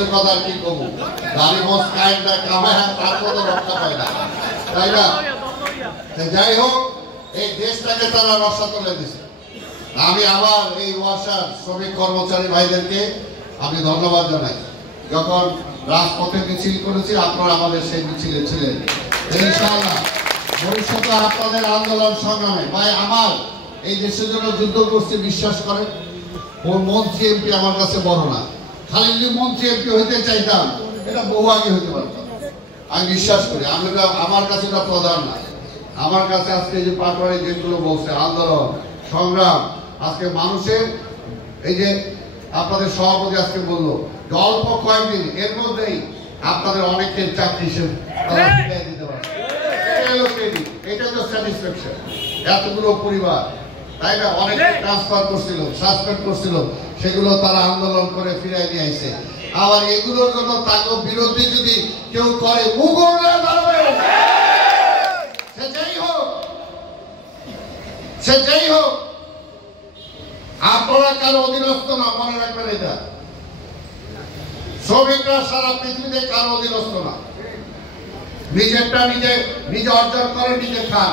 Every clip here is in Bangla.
মানুষের কথা কি কমু দাড়ি মোজ কায়দা কামায় তার কথা রক্ষা পায় না তাই না যাই হোক এই দেশটাকে তারা রসাতলে দিছে আমি আবার এই ওয়াসার শ্রমিক কর্মচারী ভাইদেরকে আমি ধন্যবাদ জানাই যখন রাজপথে মিছিল করেছি আপনারা আমাদের সেই মিছিলে ছিলেন ইনশাআল্লাহ ভবিষ্যতে আপনাদের আন্দোলন সংগ্রামে ভাই আমার এই দেশের জন্য যুদ্ধ করতে বিশ্বাস করেন ওর মন্ত্রী এমপি আমার কাছে বড় না খালি মন্ত্রী এমপি হইতে চাইতাম এটা বহু আগে হইতে পারতাম আমি বিশ্বাস করি আমি আমার কাছে এটা প্রধান না আমার কাছে আজকে যে পাটোয়ারি যেগুলো বলছে আন্দোলন সংগ্রাম আজকে মানুষের এই যে আপনাদের সভাপতি আজকে বললো যে অল্প কয়েকদিন এর মধ্যেই আপনাদের অনেকের চাকরি দিতে পারে এটা তো স্যাটিসফ্যাকশন এতগুলো পরিবার তাই না অনেকে ট্রান্সফার করছিল সাসপেন্ড করছিল সেগুলো তারা আন্দোলন করে ফিরাই নিয়ে আসছে আবার এগুলোর জন্য তাকে বিরোধী যদি কেউ করে মুগুরে দাঁড়াবে সে যাই হোক আপনারা কারো অধীনস্থ না মনে রাখবেন এটা শ্রমিকরা সারা পৃথিবীতে কারো অধীনস্থ না নিজেরটা নিজে অর্জন করে নিজে খান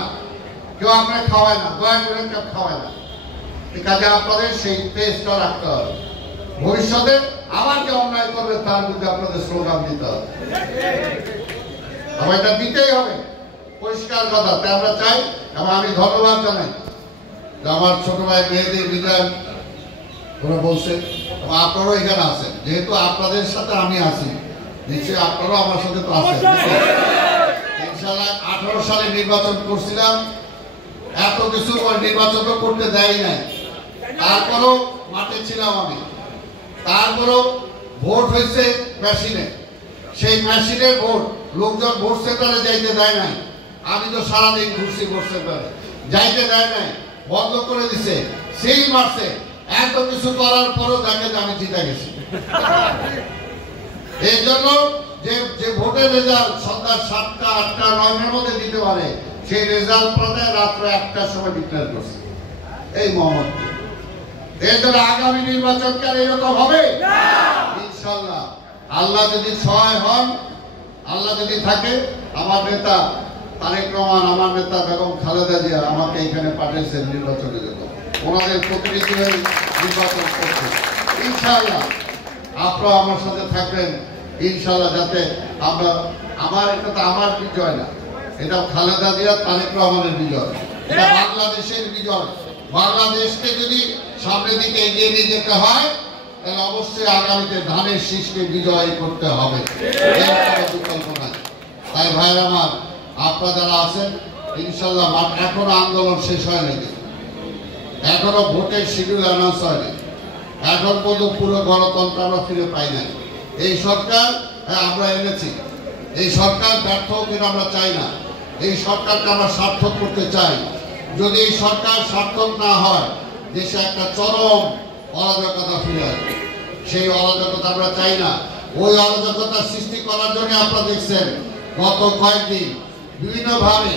কেউ আপনার খাওয়ায় না দয়া করে কেউ খাওয়ায় না কাজে আপনাদের সেই টেস্টটা রাখতে হবে ভবিষ্যতে আবার যে অন্যায় করবে তার বিরুদ্ধে আপনাদের স্লোগান দিতে হবে আমার এটা দিতেই হবে পরিষ্কার কথা তাই আমরা চাই এবং আমি ধন্যবাদ জানাই আমার ছোট ভাই মেয়েদের বিজয় ওরা বলছে আপনারাও এখানে আছেন যেহেতু আপনাদের সাথে আমি আছি নিশ্চয়ই আপনারাও আমার সাথে তো আছেন ইনশাআল্লাহ 18 সালে নির্বাচন করছিলাম এত কিছু নির্বাচন করতে দেয় নাই তারপরও মাঠে ছিলাম আমি তারপরও ভোট হয়েছে মেশিনে সেই মেশিনের ভোট লোকজন ভোট সেন্টারে যাইতে দেয় নাই আমি তো সারাদিন ঘুরছি ভোট সেন্টারে যাইতে দেয় নাই বন্ধ করে দিছে সেই মাসে এত কিছু করার পরও দেখে যে আমি জিতে গেছি এই জন্য যে ভোটের রেজাল্ট সন্ধ্যা 7টা 8টা 9টার মধ্যে দিতে পারে সেই রেজাল্ট পাতে রাত্র 1টার সময় ডিক্লেয়ার করছে এই মোহাম্মদ এই জন্য আগামী নির্বাচনকার এরকম হবে ইনশাআল্লাহ আল্লাহ যদি সহায় হন আল্লাহ যদি থাকে আমার নেতা তারেক রহমান আমার নেতা বেগম খালেদা জিয়া আমাকে এখানে পাঠিয়েছেন নির্বাচনের জন্য ওনাদের প্রতিনিধি হয়ে নির্বাচন করছে ইনশাআল্লাহ আপনারা আমার সাথে থাকবেন ইনশাআল্লাহ যাতে আমরা এটা তো আমার বিজয় না এটা খালেদা জিয়া তারেক রহমানের বিজয় এটা বাংলাদেশের বিজয় বাংলাদেশকে যদি সামনের দিকে এগিয়ে নিয়ে যেতে হয় তাহলে অবশ্যই আগামীতে ধানের শীষকে বিজয় করতে হবে বিকল্প নাই তাই ভাইরা আমার আপনারা যারা আছেন ইনশাআল্লাহ এখনো আন্দোলন শেষ হয়নি এখনো ভোটের শিডিউল অ্যানাউন্স হয়নি এখন পর্যন্ত পুরো গণতন্ত্র আমরা ফিরে পাই নাই এই সরকার আমরা এনেছি এই সরকার ব্যর্থ কিনা আমরা চাই না এই সরকারকে আমরা সার্থক করতে চাই যদি এই সরকার সার্থক না হয় দেশে একটা চরম অরাজকতা ফিরে আসবে সেই অরাজকতা আমরা চাই না ওই অরাজকতা সৃষ্টি করার জন্য আপনারা দেখছেন গত কয়েকদিন বিভিন্নভাবে